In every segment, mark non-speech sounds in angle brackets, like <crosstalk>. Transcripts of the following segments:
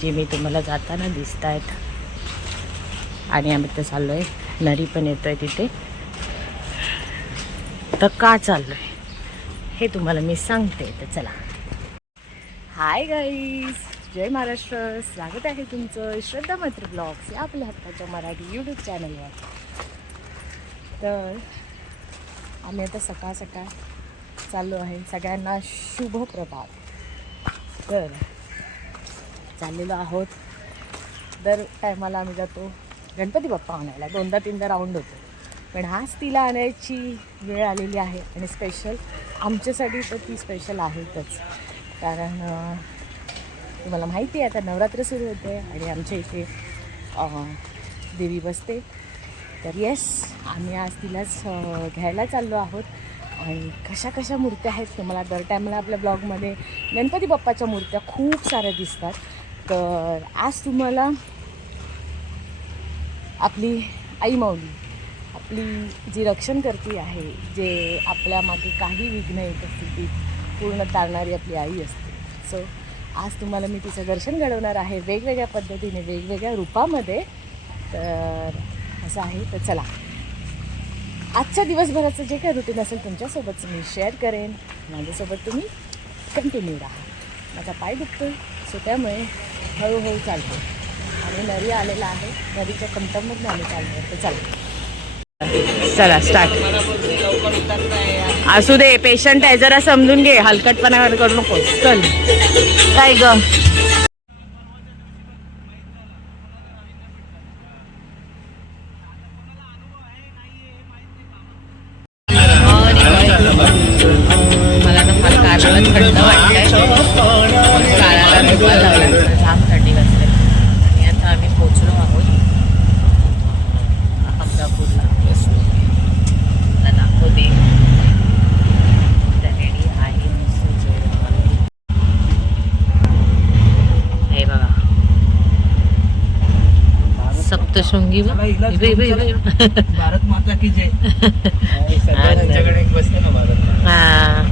जे मी तुम्हाला जाताना दिसत आहेत आणि आम्ही तर चाललो आहे नरी पण येतो आहे तिथे. तर का चाललो आहे हे तुम्हाला मी सांगते. तर चला. हाय गाईज जय महाराष्ट्र. स्वागत आहे तुमचं श्रद्धा मैत्री ब्लॉग्स या आपल्या हक्काच्या मराठी यूट्यूब चॅनलवर तर आम्ही आता सकाळ सकाळ चाललो आहे. सगळ्यांना शुभ प्रभात. तर चाललेलो आहोत. दर टायमाला आम्ही जातो. गणपती बाप्पा आणायला. दोनदा तीनदा राऊंड होतो. पण आज तिला आणायची वेळ आलेली आहे आणि स्पेशल आमच्यासाठी तर ती स्पेशल आहेतच. कारण तुम्हाला माहिती आहे आता नवरात्र सुरू होते आणि आमच्या इथे देवी बसते. तर येस आम्ही आज तिलाच घ्यायला चाललो आहोत. आणि कशा कशा मूर्त्या आहेत तुम्हाला दर टायमाला आपल्या ब्लॉगमध्ये गणपती बाप्पाच्या मूर्त्या खूप साऱ्या दिसतात. तर आज तुम्हाला आपली आई माऊली आपली जी रक्षण करती आहे जे आपल्या मागे काही विघ्न येत असतील ती पूर्ण तारणारी आपली आई असते. सो आज तुम्हाला मी तिचं दर्शन घडवणार आहे वेगवेगळ्या पद्धतीने वेगवेगळ्या रूपामध्ये. तर असं आहे तर चला. आजच्या दिवसभराचं जे काही रुटीन असेल तुमच्यासोबत मी शेअर करेन. माझ्यासोबत तुम्ही कंटिन्यू राहा. माझा पाय दुखतो सो त्यामुळे हळूहळू चालतो. आणि नरी आलेला आहे. नरीच्या कंटमधून आम्ही चाललो तर चला. चला स्टार्ट असू दे पेशंट आहे. जरा समजून घे. हलकटपणा करू नको चल. काय ग? इबे, इबे, इबे. भारत माता की जय. सध्या त्यांच्याकडे एक बसते ना भारत. हा.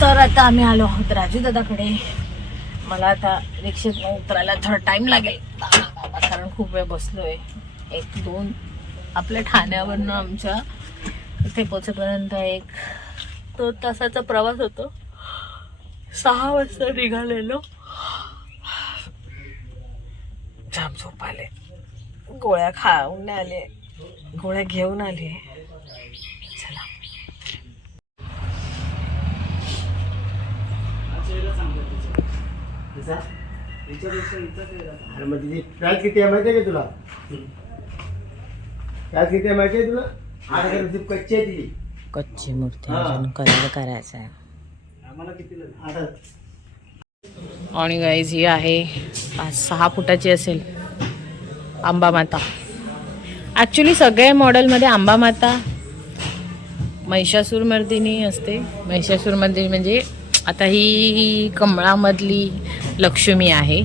तर आता आम्ही आलो आहोत राजू दादाकडे. मला आता रिक्षेत उतरायला थोडा टाइम लागेल. कारण खूप वेळ बसलोय. एक दोन आपल्या ठाण्यावरनं आमच्या इथे पोचेपर्यंत एक दोन तासाचा प्रवास होतो. सहा वाजता निघालेलो. जाम झोप आले. गोळ्या खाऊन आले. गोळ्या घेऊन आले. चला. प्राईस किती आहे माहिती आहे का तुला? प्राईस किती आहे माहिती आहे तुला? आठ हजार रुपये कच्ची आहे तिची कच्ची मूर्ती हा. अजून कलर करायचा आहे. आम्हाला किती आठ हजार. आणि गाईज ही आहे पाच सहा फुटाची असेल. आंबा माता. ॲक्च्युली सगळ्या मॉडेलमध्ये आंबा माता महिषासूर मर्दिनी असते. महिषासूर मर्दिनी म्हणजे आता ही कमळामधली लक्ष्मी आहे.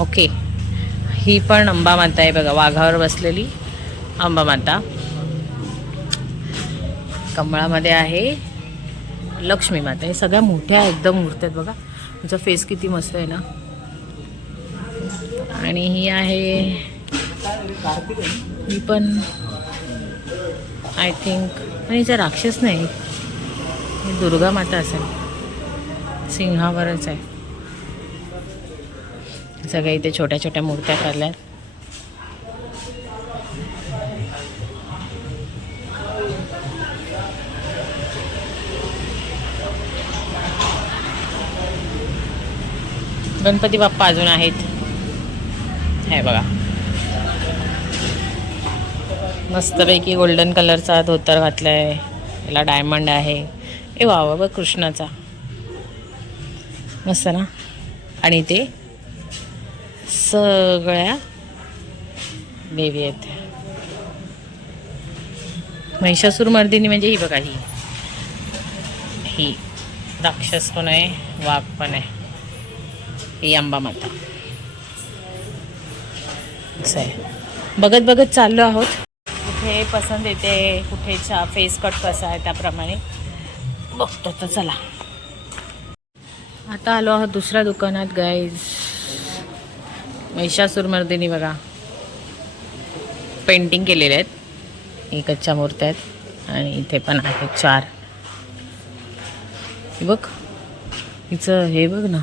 ओके ही पण अंबा माता आहे बघा वाघावर बसलेली. अंबामाता कमळामध्ये आहे लक्ष्मी माता. हे सगळ्या मोठ्या एकदम मूर्त्या आहेत बघा. तुमचा फेस किती मस्त आहे ना. आणि ही आहे ही पण आय थिंक पण हिचा राक्षस नाही. ही दुर्गा माता असेल. सिंहावरच आहे. सगळ्या इथे छोट्या छोट्या मूर्त्या काढल्यात. गणपती बाप्पा अजून आहेत. हे बघा. मस्तपैकी गोल्डन कलरचा धोतर घातलाय. याला डायमंड आहे. ए वा वा बघ कृष्णाचा. मस्त ना? आणि ते सगळ्या देवी आहेत. महिषासूर मर्दिनी म्हणजे ही बघा ही. ही. राक्षस पण आहे वाघ पण आहे. ही अंबा माता. असं आहे. बघत बघत चाललो आहोत. कुठे पसंत येते कुठेचा फेस कट कसा आहे त्याप्रमाणे. बघतो तर चला. आता आलो आहोत दुसऱ्या दुकानात गाईज महिषासूरमर्दिनी बघा. पेंटिंग केलेले आहेत. एकच्या मूर्त्या आहेत. आणि इथे पण आहेत चार. बघ. हिचं हे बघ ना.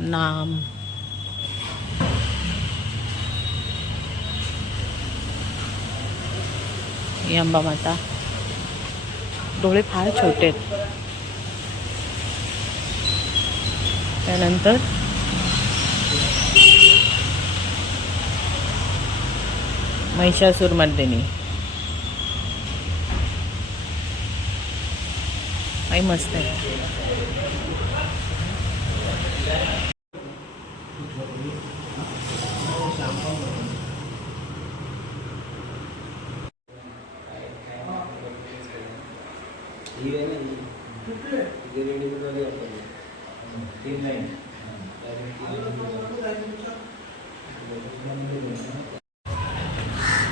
नाम। यंबा अंबा माता। डोळे फार छोटे आहेत। त्यानंतर महिषासूर मर्दिनी। काही मस्त आहे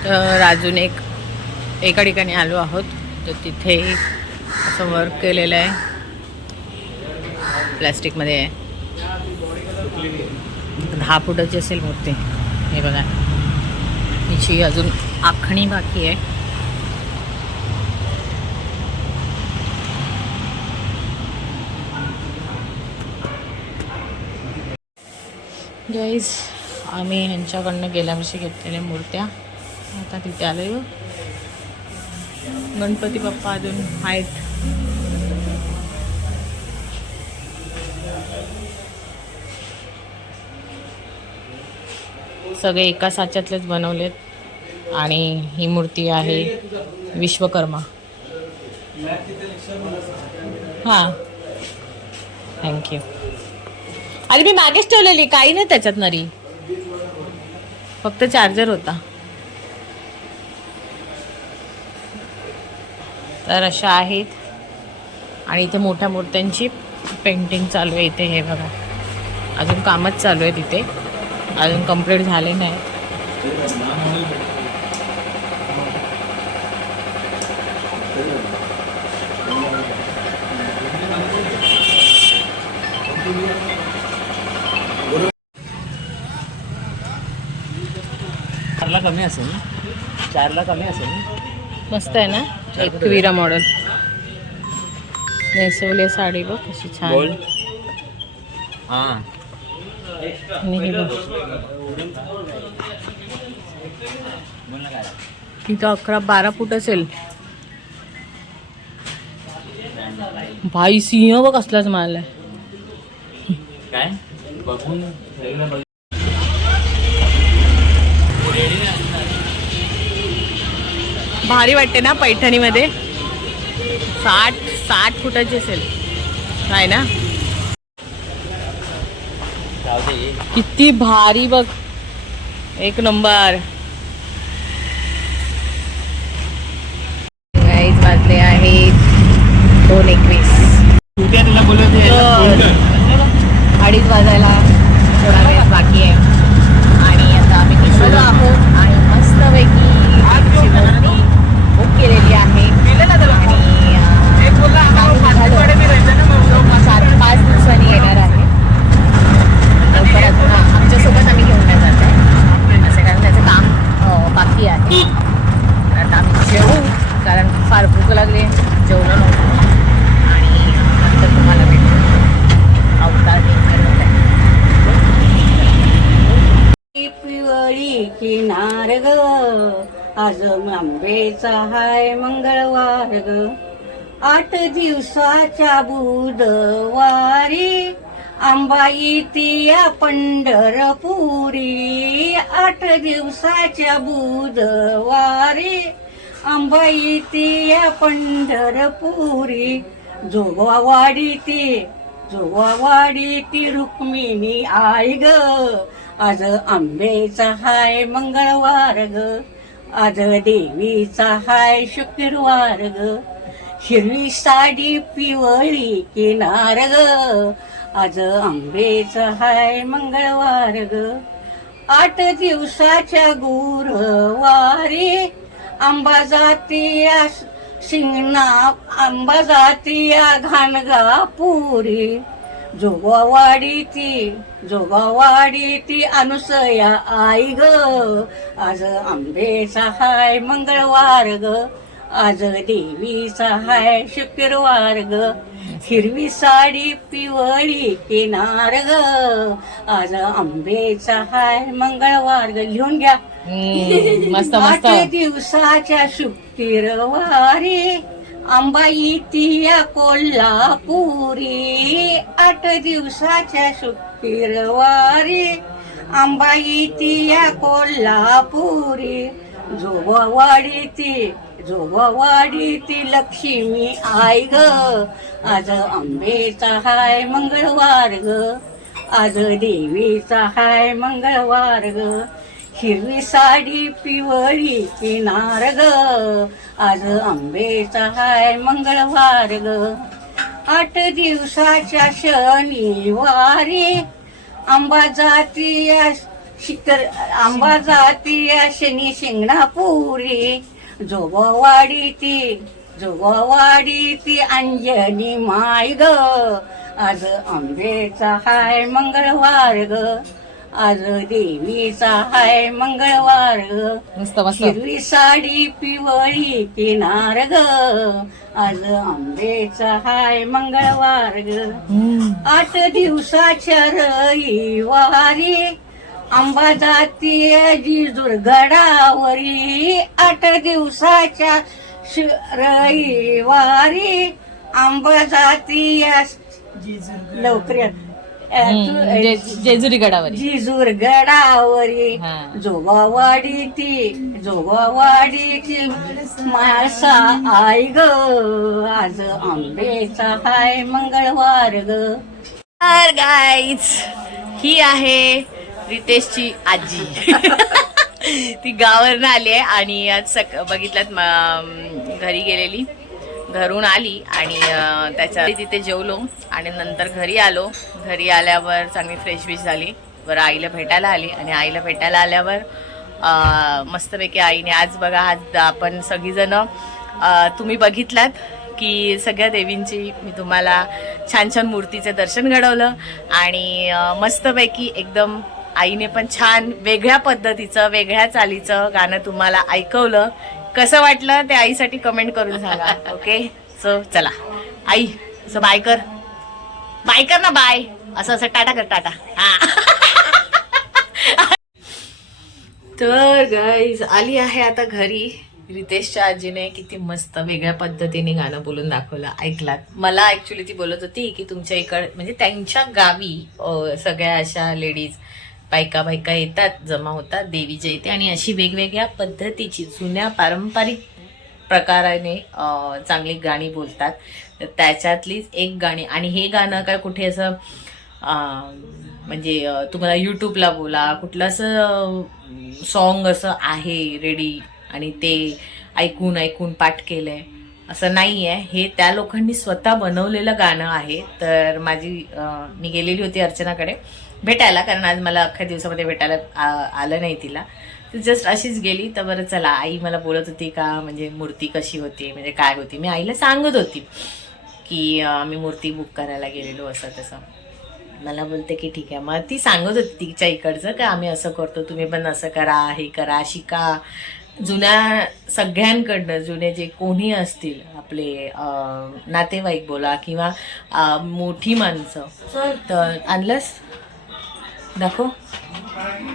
तर अजून एक एका ठिकाणी आलो आहोत. तर तिथे असं वर्क केलेलं आहे. प्लॅस्टिकमध्ये आहे. दहा फुटाची असेल मूर्ती हे बघा. तिची अजून आखणी बाकी आहे. गाईज आम्ही ह्यांच्याकडनं गेल्या वर्षी घेतलेल्या मूर्त्या. आता तिथे आलो गणपती बाप्पा अजून हाईट सगळे एका साच्यातलेच बनवलेत. आणि ही मूर्ती आहे विश्वकर्मा. हां. थँक्यू अरे मी मागेच ठेवलेली काही नाही त्याच्यात नरी. फक्त चार्जर होता. तर अशा आहेत. आणि इथे मोठ्या मूर्त्यांची पेंटिंग चालू आहे इथे हे बघा. अजून कामच चालू आहे तिथे. अजून कंप्लीट झाले नाही. चारला कमी असेल चारला कमी असेल मस्त आहे ना? एकविरा मॉडेल नेसवली साडी बघ कशी छान हां. तिथं अकरा बारा फूट असेल. भाई सिंह बघ कसलाच माल आहे काय? बघून भारी वाटते ना पैठणीमध्ये. साठ साठ फुटाची असेल. काय ना? किती भारी बघ. एक नंबर. वाजले आहेत दोन एकवीस. उद्या तुला बोलत अडीच वाजायला थोडा वेळ बाकी आहे. आणि आता आम्ही निघालो आहोत आणि मस्तपैकी बुक केलेली आहे. आणि अं, आम्ही निघालो. चार पाच दिवसांनी येणार आहे लवकरच हां आमच्यासोबत आम्ही घेऊन नाही जात आहे असं कारण त्याचं काम अं, बाकी आहे तर आता आम्ही जेवू कारण फार भूक लागली जेवलो नव्हतो आणि नंतर तुम्हाला भेटू अवतार निघालो आहे पिवळी किनार ग आज आंबेचा हाय मंगळवार ग. आठ दिवसाच्या बुधवारी आंबाई तिया पंढरपुरी. आठ दिवसाच्या बुधवारी आंबाई तिया पंढरपुरी. जोगवा ती जोगवा ती रुक्मिणी आई ग. आज आंबेचा हाय मंगळवार ग. आज देवीचा हाय शुक्रवार ग. हिरवी साडी पिवळी किनार ग. आज आंबेचा हाय मंगळवार ग. आठ दिवसाच्या गुरुवारी आंबा जातीया शिंगणा आंबा जातीया घाणगा पुरी. जोगवावाडी ती जोगवावाडी ती अनुसया आई ग. आज आंबेचा हाय मंगळवार ग. आज देवीचा हाय शुक्रवार ग. हिरवी साडी पिवळी किनार ग. आज आंबेचा हाय मंगळवार ग. लिहून घ्या. मस्त मस्त. दिवसाच्या शुक्रवारी आंबाई तिया कोल्हापुरी आठ दिवसाच्या शुक्रवारी आंबाई तिया कोल्हापुरी झोबावाडी ती झोबावाडी ती लक्ष्मी आई ग. आज आंबेचा हाय मंगळवार ग. आज देवीचा हाय मंगळवार ग. हिरवी साडी पिवळी किनार ग. आज आंबेचा हाय मंगळवार ग. आठ दिवसाच्या शनिवारी आंबा जातीया शिकर आंबा जातीया शनी शिंगणापुरी. जोगवाडी ती जोगवाडी ती अंजनी माय ग. आज आंबेचा हाय मंगळवार ग. आज देवीचा हाय मंगळवार. हिरवी साडी पिवळी किनार ग. आज आंबेचा हाय मंगळवार ग. आठ दिवसाच्या रविवारी आंबा जातीय जिजूर गडावरी. आठ दिवसाच्या रविवारी आंबा जातीय लवकर जे- जेजुरी गडावर. जिजूर गडावरी. हा. जोगावाडी ती जोगावाडी ती. माळसा आई ग आज आंबेचा हाय मंगळवार ग. तर गाईज ही आहे रितेशची आजी. <laughs> ती गावावरनं आली आहे आणि आज सक बघितल्यात म- घरी गेलेली. घरून आली आणि त्याच्या तिथे जेवलो आणि नंतर घरी आलो. घरी आल्यावर चांगली फ्रेश विश झाली. बरं आईला भेटायला आली आणि आईला भेटायला आल्यावर मस्तपैकी आईने आज बघा आज आपण सगळीजणं तुम्ही बघितलात की सगळ्या देवींची मी तुम्हाला छान छान मूर्तीचं दर्शन घडवलं आणि मस्तपैकी एकदम आईने पण छान वेगळ्या पद्धतीचं वेगळ्या चालीचं गाणं तुम्हाला ऐकवलं. कसं वाटलं ते आईसाठी कमेंट करून सांगा ओके सो चला. आई असं बाय कर. बाय कर ना बाय असं असं टाटा कर टाटा. हा. तर गाईज आली आहे आता घरी. रितेशच्या आजीने किती मस्त वेगळ्या पद्धतीने गाणं बोलून दाखवलं ऐकलात मला ऍक्च्युली ती बोलत होती की तुमच्या इकडे म्हणजे त्यांच्या गावी सगळ्या अशा लेडीज बायका बायका येतात जमा होतात देवीच्या इथे आणि अशी वेगवेगळ्या पद्धतीची जुन्या पारंपरिक प्रकाराने चांगली गाणी बोलतात. तर त्याच्यातलीच एक गाणी. आणि हे गाणं काय कुठे असं म्हणजे तुम्हाला यूट्यूबला बोला कुठलं असं सॉन्ग असं आहे रेडी आणि ते ऐकून ऐकून पाठ केलंय. असं नाही आहे हे त्या लोकांनी स्वतः बनवलेलं गाणं आहे. तर माझी मी गेलेली होती अर्चनाकडे. भेटायला कारण आज मला अख्ख्या दिवसामध्ये भेटायला आलं नाही तिला. जस्ट अशीच गेली तर बरं चला आई मला बोलत होती का म्हणजे मूर्ती कशी होती म्हणजे काय होती. मी आईला सांगत होती की मी मूर्ती बुक करायला गेलेलो असं तसं. मला बोलते की ठीक आहे. मग ती सांगत होती तिच्या इकडचं का आम्ही असं करतो तुम्ही पण असं करा हे करा शिका. जुन्या सगळ्यांकडनं जुने जे कोणी असतील आपले नातेवाईक बोला किंवा मोठी माणसं तर आणलंस दाखव.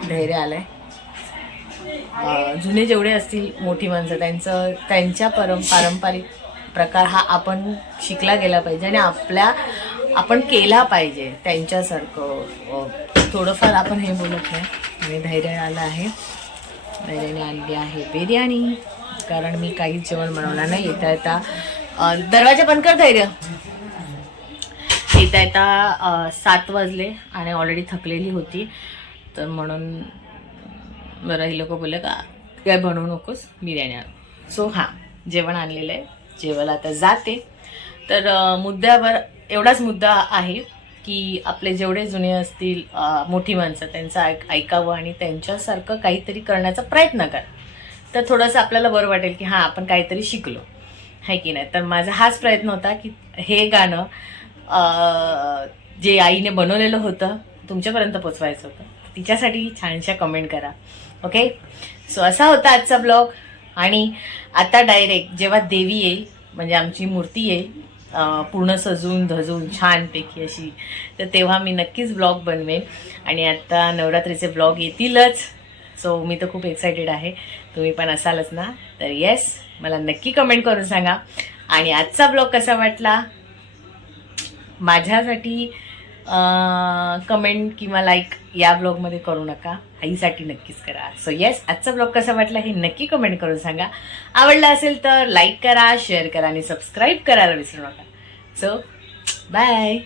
धैर्य आलंय. आहे जुने जेवढे असतील मोठी माणसं त्यांचं त्यांच्या परं पारंपरिक प्रकार हा आपण शिकला गेला पाहिजे आणि आपल्या आपण केला पाहिजे त्यांच्यासारखं. थोडंफार आपण हे बोलत नाही. आणि धैर्य आलं आहे. धैर्याने आणली आहे बिर्याणी. कारण मी काहीच जेवण बनवलं नाही. येता येता दरवाजा बंद कर धैर्य. येता येता सात वाजले आणि ऑलरेडी थकलेली होती. तर म्हणून बरं ही लोक बोलले का काय बनवू नकोस बिर्याणी आण. सो हां जेवण आणलेलं आहे. जेवायला आता जाते. तर मुद्द्यावर एवढाच मुद्दा आहे की आपले जेवढे जुने असतील मोठी माणसं त्यांचं ऐक ऐकावं आणि त्यांच्यासारखं काहीतरी करण्याचा प्रयत्न करा. तर थोडंसं आपल्याला बरं वाटेल की हां आपण काहीतरी शिकलो. आहे की नाही? तर माझा हाच प्रयत्न होता की हे गाणं जे आईने बनवलेलं होतं तुमच्यापर्यंत पोचवायचं होतं. तिच्यासाठी छानशा कमेंट करा. ओके सो असा होता आजचा ब्लॉग आणि आता डायरेक्ट जेव्हा देवी येईल म्हणजे आमची मूर्ती येईल पूर्ण सजून धजून छानपैकी अशी तर तेव्हा मी नक्कीच ब्लॉग बनवेन. आणि आता नवरात्रीचे ब्लॉग येतीलच. सो मी तर खूप एक्सायटेड आहे. तुम्ही पण असालच ना? तर येस मला नक्की कमेंट करून सांगा. आणि आजचा ब्लॉग कसा वाटला? माझ्यासाठी कमेंट किंवा लाईक या ब्लॉगमध्ये करू नका. आईसाठी नक्कीच करा. सो येस आजचा ब्लॉग कसा वाटला हे नक्की कमेंट करून सांगा. आवडला असेल तर लाईक करा शेअर करा आणि सबस्क्राईब करायला विसरू नका. So bye